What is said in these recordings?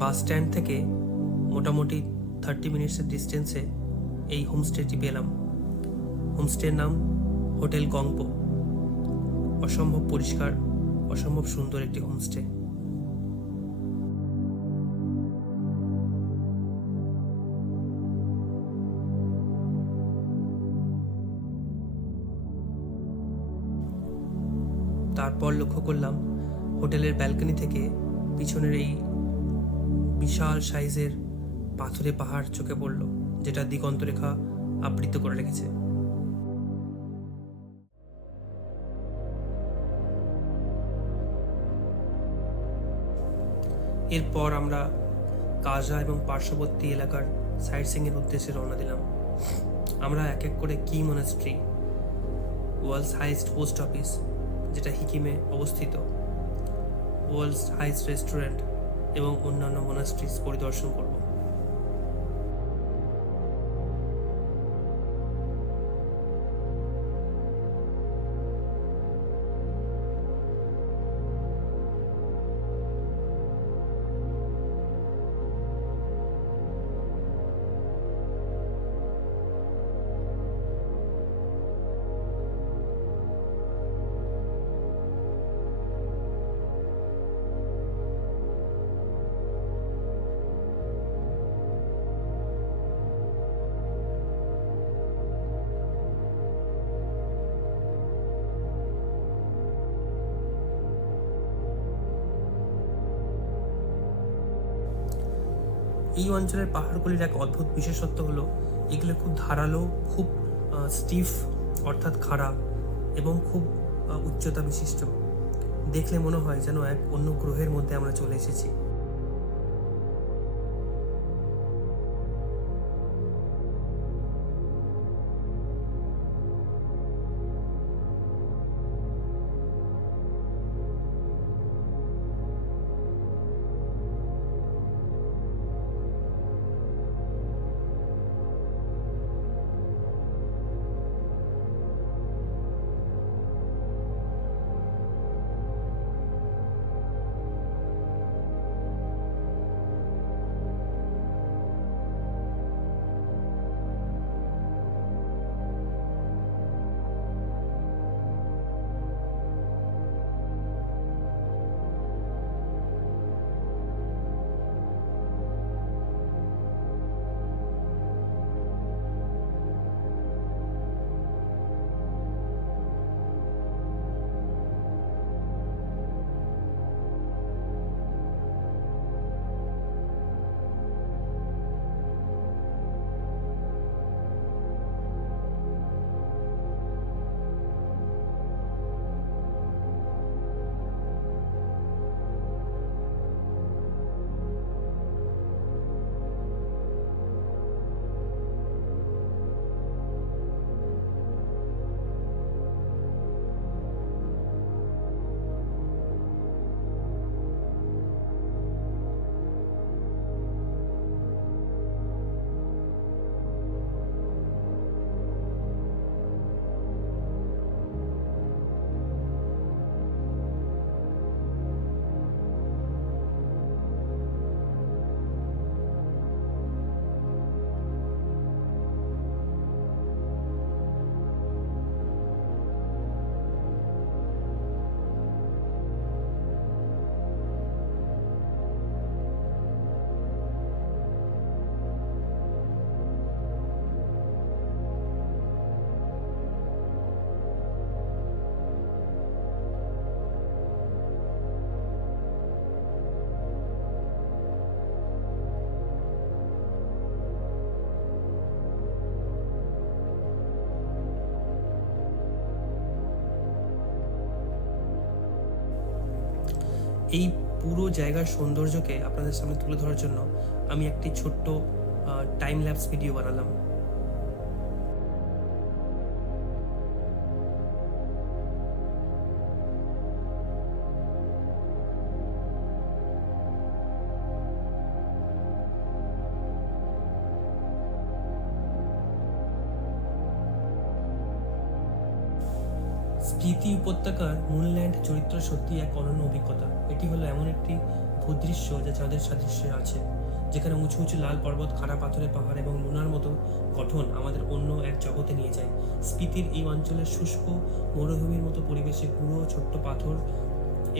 Bus stand থেকে মোটামুটি 30 মিনিটসের ডিস্টেন্সে এই হোমস্টেটি পেলাম। হোমস্টের নাম হোটেল গংপো। অসম্ভব পরিষ্কার, অসম্ভব সুন্দর একটি হোমস্টে। তারপর লক্ষ্য করলাম হোটেলের ব্যালকনি থেকে পিছনের এই বিশাল সাইজের পাথুরে পাহাড় চোখে পড়ল, যেটা দিগন্ত রেখা আবৃত করে রেখেছে। এরপর আমরা কাজা এবং পার্শ্ববর্তী এলাকার সাইট সিইংয়ের উদ্দেশ্যে রওনা দিলাম। আমরা এক এক করে কি monastery, world's highest post office যেটা হিকিমে অবস্থিত, ওয়ার্ল্ডস হাইয়েস্ট রেস্টুরেন্ট এবং অন্যান্য মনাস্ট্রিজ পরিদর্শন করব। এই অঞ্চলের পাহাড়গুলির এক অদ্ভুত বিশেষত্ব হলো এগুলো খুব ধারালো, খুব স্টিফ অর্থাৎ খাড়া এবং খুব উচ্চতা বিশিষ্ট। দেখলে মনে হয় যেন এক অন্য গ্রহের মধ্যে আমরা চলে এসেছি। এই পুরো জায়গার সৌন্দর্যকে আপনাদের সামনে তুলে ধরার জন্য আমি একটি ছোট্ট টাইম ল্যাপস ভিডিও বানালাম। স্পিতি উপত্যকার মুনল্যান্ড চরিত্র সত্যি এক অনন্য অভিজ্ঞতা। এটি হলো এমন একটি ভূদৃশ্য যা চাঁদের সাদৃশ্যে আছে, যেখানে উঁচু উঁচু লাল পর্বত, খাড়া পাথরের পাহাড় এবং লুনার মতো গঠন আমাদের অন্য এক জগতে নিয়ে যায়। স্পিতির এই অঞ্চলের শুষ্ক মরুভূমির মতো পরিবেশে গুঁড়ো ছোট্ট পাথর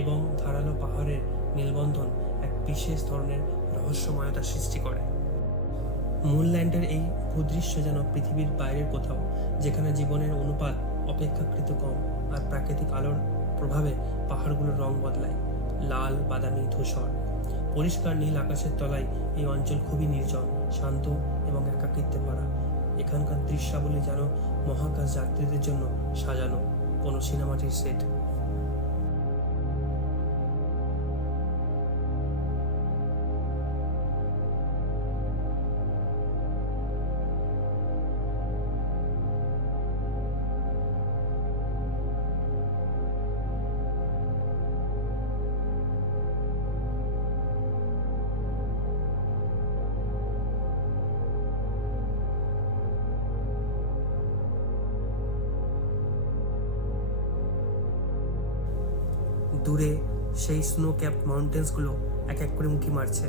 এবং ধারালো পাহাড়ের মেলবন্ধন এক বিশেষ ধরনের রহস্যময়তা সৃষ্টি করে। মুনল্যান্ডের এই ভূদৃশ্য যেন পৃথিবীর বাইরের কোথাও, যেখানে জীবনের অনুপাত অপেক্ষাকৃত কম, আর প্রাকৃতিক আলোর প্রভাবে পাহাড়গুলোর রং বদলায় লাল, বাদামি, ধূসর। পরিষ্কার নীল আকাশের তলায় এই অঞ্চল খুবই নির্জন, শান্ত এবং একাকিত্বে ভরা। এখানকার দৃশ্যাবলী যেন মহাকাশ যাত্রীদের জন্য সাজানো কোনো সিনেমাটির সেট। দূরে সেই স্নো ক্যাপড মাউন্টেন্সগুলো এক এক করে উঁকি মারছে।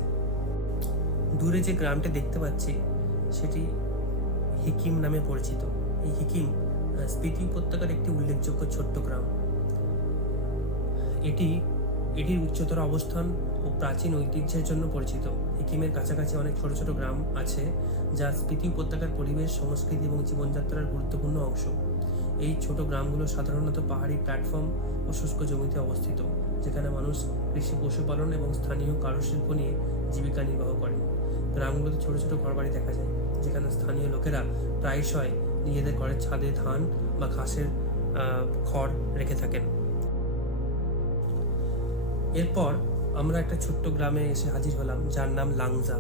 দূরে যে গ্রামটা দেখতে পাচ্ছি সেটি হিকিম নামে পরিচিত। এই হিকিম স্পিতি উপত্যকার একটি উল্লেখযোগ্য ছোট্ট গ্রাম। এটির উচ্চতর অবস্থান ও প্রাচীন ঐতিহ্যের জন্য পরিচিত। হিকিমের কাছাকাছি অনেক ছোট ছোট গ্রাম আছে যা স্পিতি উপত্যকার পরিবেশ, সংস্কৃতি এবং জীবনযাত্রার গুরুত্বপূর্ণ অংশ। এই ছোট গ্রামগুলো সাধারণত পাহাড়ি প্ল্যাটফর্ম ও শুষ্ক জমিতে অবস্থিত, যেখানে মানুষ কৃষি, পশুপালন এবং স্থানীয় কারুশিল্প নিয়ে জীবিকা নির্বাহ করেন। গ্রামগুলোতে ছোট ছোট ঘরবাড়ি দেখা যায়, যেখানে স্থানীয় লোকেরা প্রায়শই নিজেদের ঘরের ছাদে ধান বা ঘাসের খড় রেখে থাকেন। এরপর আমরা একটা ছোট্ট গ্রামে এসে হাজির হলাম, যার নাম লাংজা।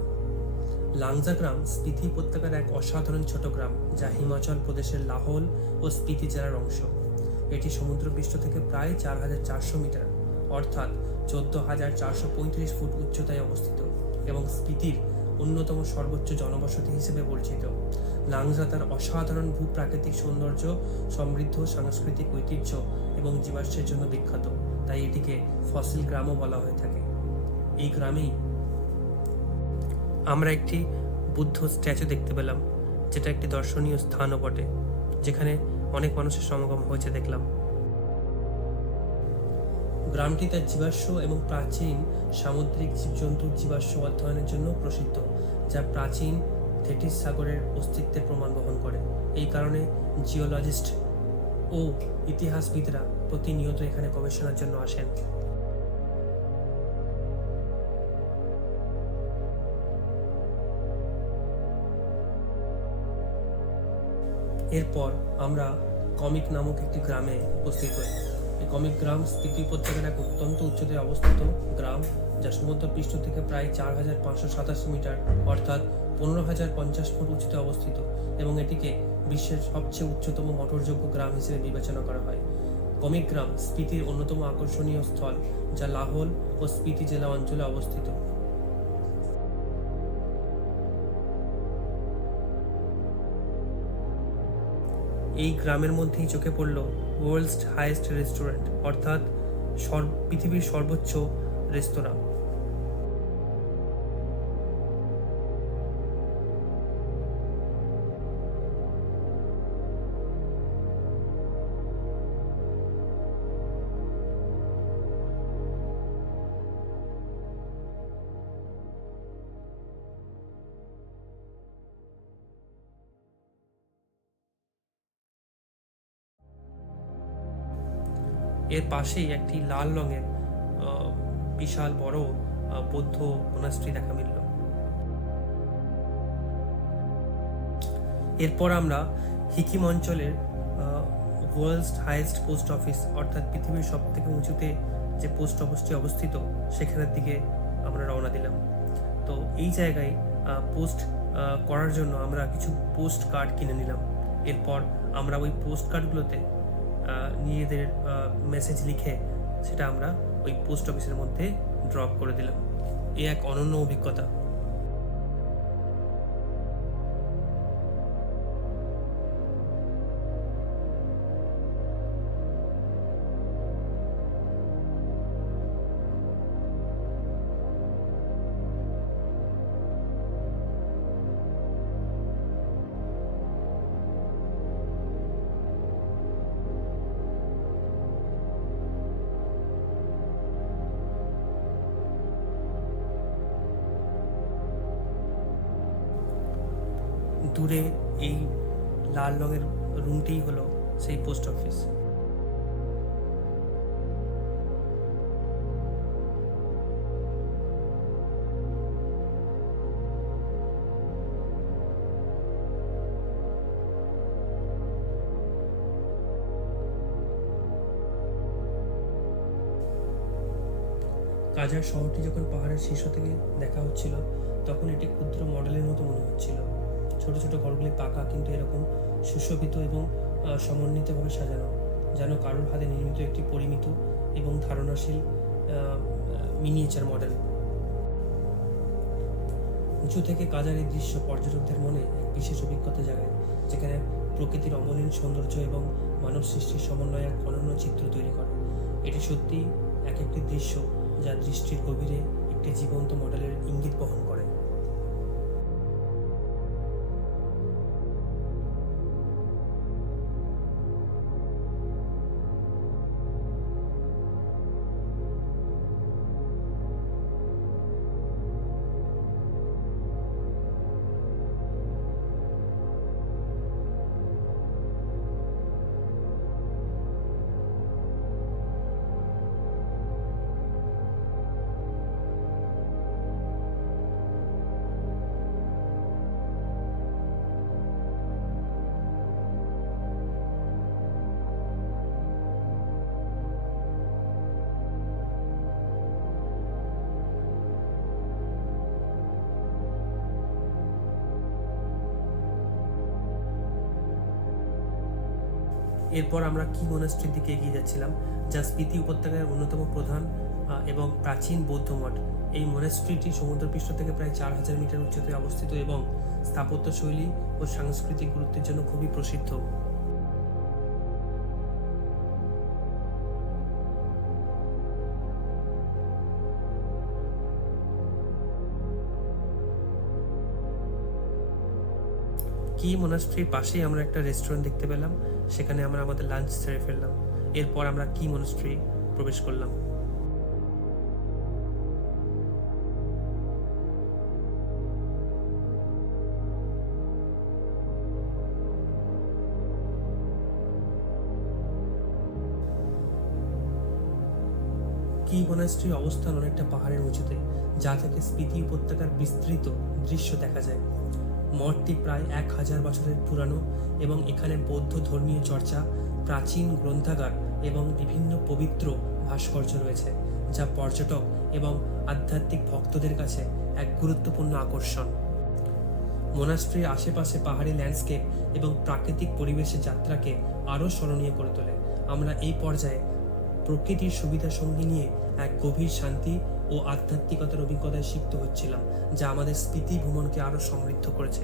লাংজা গ্রাম স্পিতি উপত্যকার এক অসাধারণ ছোট গ্রাম, যা হিমাচল প্রদেশের লাহোল ও স্পিতি জেলার অংশ। এটি সমুদ্রপৃষ্ঠ থেকে প্রায় 4,400 মিটার অর্থাৎ 14,435 ফুট উচ্চতায় অবস্থিত এবং স্পিতির অন্যতম সর্বোচ্চ জনবসতি হিসেবে পরিচিত। লাংজা তার অসাধারণ ভূপ্রাকৃতিক সৌন্দর্য, সমৃদ্ধ সাংস্কৃতিক ঐতিহ্য এবং জীবাশ্মের জন্য বিখ্যাত, তাই এটিকে ফসিল গ্রামও বলা হয়ে থাকে। এই গ্রামেই আমরা একটি বুদ্ধ স্ট্যাচু দেখতে পেলাম, যেটা একটি দর্শনীয় স্থানও বটে, যেখানে অনেক মানুষের সমাগম হয়েছে দেখলাম। গ্রামটি তার জীবাশ্ম এবং প্রাচীন সামুদ্রিক জীবজন্তুর জীবাশ্ম অধ্যয়নের জন্য প্রসিদ্ধ, যা প্রাচীন থেটিস সাগরের অস্তিত্বের প্রমাণ বহন করে। এই কারণে জিওলজিস্ট ও ইতিহাসবিদরা প্রতিনিয়ত এখানে গবেষণার জন্য আসেন। এরপর আমরা কমিক নামক একটি গ্রামে উপস্থিত হই। এই কমিক গ্রাম স্পিতি উপত্যকার এক অত্যন্ত উচ্চতায় অবস্থিত গ্রাম, যা সমুদ্র পৃষ্ঠ থেকে প্রায় 4,587 মিটার অর্থাৎ 15,050 ফুট উচ্চতায় অবস্থিত এবং এটিকে বিশ্বের সবচেয়ে উচ্চতম মোটরযোগ্য গ্রাম হিসেবে বিবেচনা করা হয়। কমিক গ্রাম স্পিতির অন্যতম আকর্ষণীয় স্থল, যা লাহোল ও স্পিতি জেলা অঞ্চলে অবস্থিত। এই গ্রামের মধ্যেই চোখে পড়ল ওয়ার্ল্ডস হাইয়েস্ট রেস্টুরেন্ট অর্থাৎ পৃথিবীর সর্বোচ্চ রেস্তোরাঁ। এর পাশেই একটি লাল রঙের বিশাল বড় বৌদ্ধ মোনাস্ট্রি দেখা মিলল। এরপর আমরা হিকিম অঞ্চলের ওয়ার্ল্ডস হাইয়েস্ট পোস্ট অফিস অর্থাৎ পৃথিবীর সব থেকে উঁচুতে যে পোস্ট অফিসটি অবস্থিত সেখানের দিকে আমরা রওনা দিলাম। তো এই জায়গায় পোস্ট করার জন্য আমরা কিছু পোস্ট কার্ড কিনে নিলাম। এরপর আমরা ওই পোস্ট কার্ডগুলোতে নিজেদের মেসেজ লিখে সেটা আমরা ওই পোস্ট অফিসের মধ্যে ড্রপ করে দিলাম। এই এক অনন্য অভিজ্ঞতা। দূরে এই লাল রঙের রুমটিই হলো সেই পোস্ট অফিস। কাজার শহরটি যখন পাহাড়ের শীর্ষ থেকে দেখা হচ্ছিল তখন এটি ক্ষুদ্র মডেলের মতো মনে হচ্ছিল। ছোট ছোট ঘরগুলি পাকা, কিন্তু এরকম সুশোভিত এবং সমন্বিতভাবে সাজানো, যেন কারোর হাতে নির্মিত একটি পরিমিত এবং ধারণাশীল মিনিয়েচার মডেল। উঁচু থেকে কাজার এই দৃশ্য পর্যটকদের মনে এক বিশেষ অভিজ্ঞতা জাগায়, যেখানে প্রকৃতির অমলিন সৌন্দর্য এবং মানব সৃষ্টির সমন্বয়ে এক অনন্য চিত্র তৈরি করে। এটি সত্যি এক একটি দৃশ্য যা দৃষ্টির গভীরে একটি জীবন্ত মডেলের ইঙ্গিত বহন করে। এরপর আমরা কি মনাস্ট্রির দিকে এগিয়ে যাচ্ছিলাম, যা স্পিতি উপত্যকার অন্যতম প্রধান এবং প্রাচীন বৌদ্ধ মঠ। এই মনাস্ট্রিটি সমুদ্রপৃষ্ঠ থেকে প্রায় 4000 মিটার উচ্চতায় অবস্থিত এবং স্থাপত্য শৈলী ও সাংস্কৃতিক গুরুত্বের জন্য খুবই প্রসিদ্ধ। কি মনাস্ট্রির পাশেই আমরা একটা রেস্টুরেন্ট দেখতে পেলাম, সেখানে আমরা আমাদের লাঞ্চ সেরে ফেললাম। এরপর আমরা কি মনাস্ট্রি প্রবেশ করলাম। কি মনাস্ট্রির অবস্থান অনেকটা পাহাড়ের উঁচুতে, যা থেকে স্পিতি উপত্যকার বিস্তৃত দৃশ্য দেখা যায়। মঠটি প্রায় 1000 বছরের পুরানো এবং এখানে বৌদ্ধ ধর্মীয় চর্চা, প্রাচীন গ্রন্থাগার এবং বিভিন্ন পবিত্র ভাস্কর্য রয়েছে, যা পর্যটক এবং আধ্যাত্মিক ভক্তদের কাছে এক গুরুত্বপূর্ণ আকর্ষণ। মোনাস্ট্রির আশেপাশে পাহাড়ি ল্যান্ডস্কেপ এবং প্রাকৃতিক পরিবেশের যাত্রাকে আরও স্মরণীয় করে তোলে। আমরা এই পর্যায়ে প্রকৃতির সুবিধা সঙ্গী নিয়ে এক গভীর শান্তি ও আধ্যাত্মিকতার অভিজ্ঞতায় সিক্ত হচ্ছিলাম, যা আমাদের স্মৃতি ভ্রমণকে আরও সমৃদ্ধ করেছে।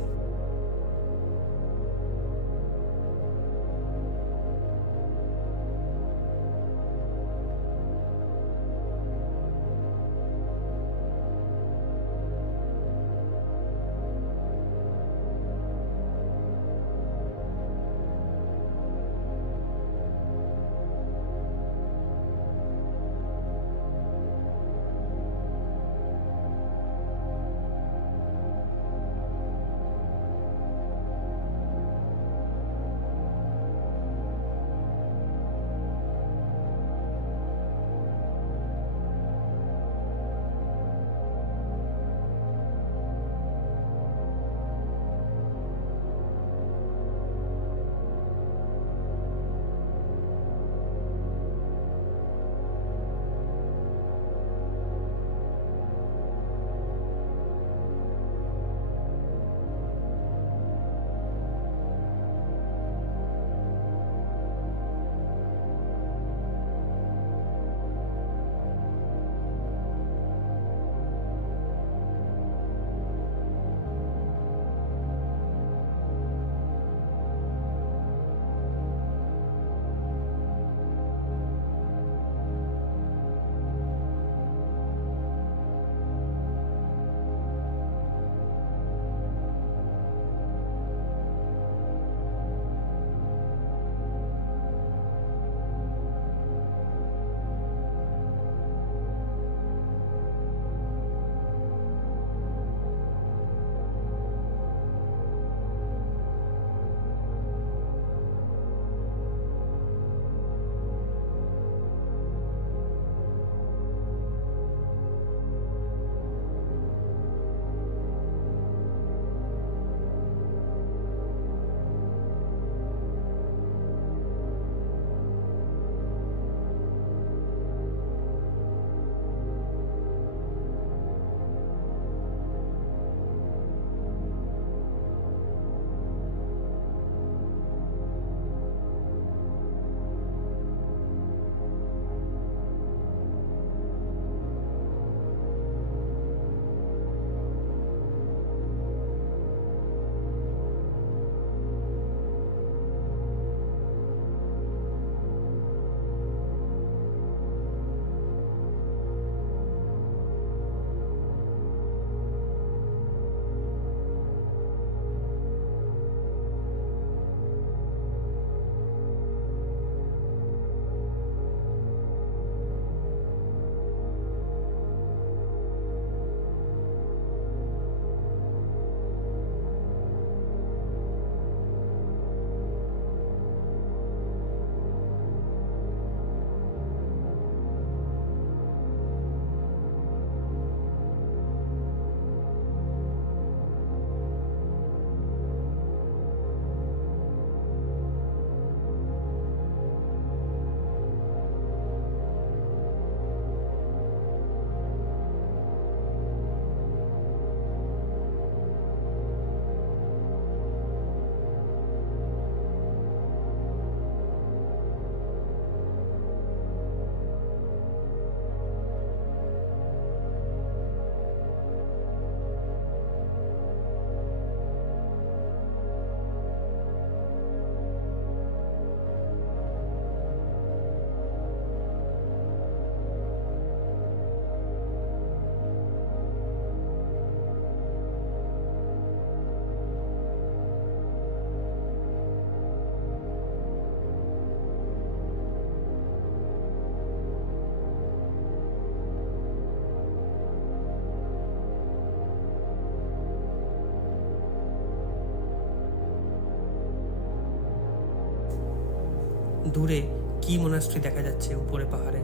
দূরে কি মোনাস্ট্রি দেখা যাচ্ছে উপরে পাহাড়ে।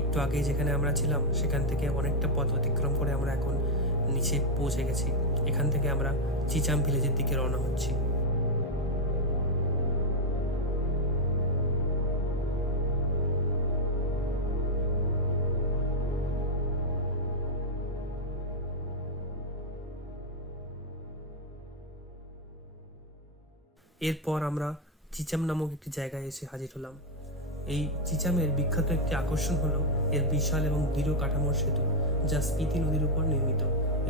একটু আগে যেখানে আমরা ছিলাম সেখান থেকে অনেকটা পথ অতিক্রম করে আমরা এখন নিচে পৌঁছে গেছি। এখান থেকে আমরা চিচাম ভিলেজের দিকে রওনা হচ্ছি। এরপর আমরা চিচাম নামক একটি জায়গায় এসে হাজির হলাম। এই চিচামের বিখ্যাত একটি আকর্ষণ হলো এর বিশাল এবং দৃঢ় কাঠামোর সেতু, যা স্পিতি নদীর উপর নির্মিত।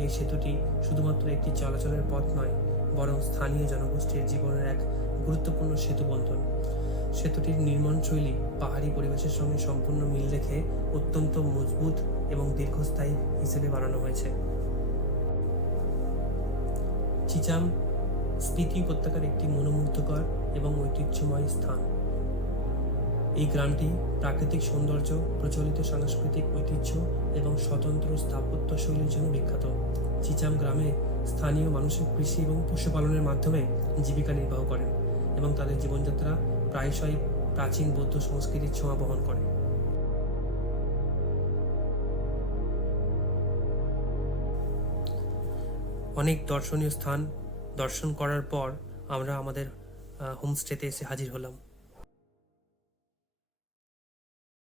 এই সেতুটি শুধুমাত্র একটি চলাচলের পথ নয়, বরং স্থানীয় জনগোষ্ঠীর জীবনের এক গুরুত্বপূর্ণ সেতু বন্ধন। সেতুটির নির্মাণশৈলী পাহাড়ি পরিবেশের সঙ্গে সম্পূর্ণ মিল রেখে অত্যন্ত মজবুত এবং দীর্ঘস্থায়ী হিসেবে বানানো হয়েছে। চিচাম স্পিতি উপত্যকার একটি মনোমুগ্ধকর এবং ঐতিহ্যময় স্থান। এই গ্রামটি প্রাকৃতিক সৌন্দর্য, প্রচলিত সাংস্কৃতিক ঐতিহ্য এবং স্বতন্ত্র স্থাপত্য শৈলীর জন্য বিখ্যাত। চিচাম গ্রামে স্থানীয় মানুষের কৃষি এবং পশুপালনের মাধ্যমে জীবিকা নির্বাহ করেন এবং তাদের জীবনযাত্রা প্রায়শই প্রাচীন বৌদ্ধ সংস্কৃতির ছোঁয়া বহন করে। অনেক দর্শনীয় স্থান দর্শন করার পর আমরা আমাদের হোমস্টেতে এসে হাজির হলাম।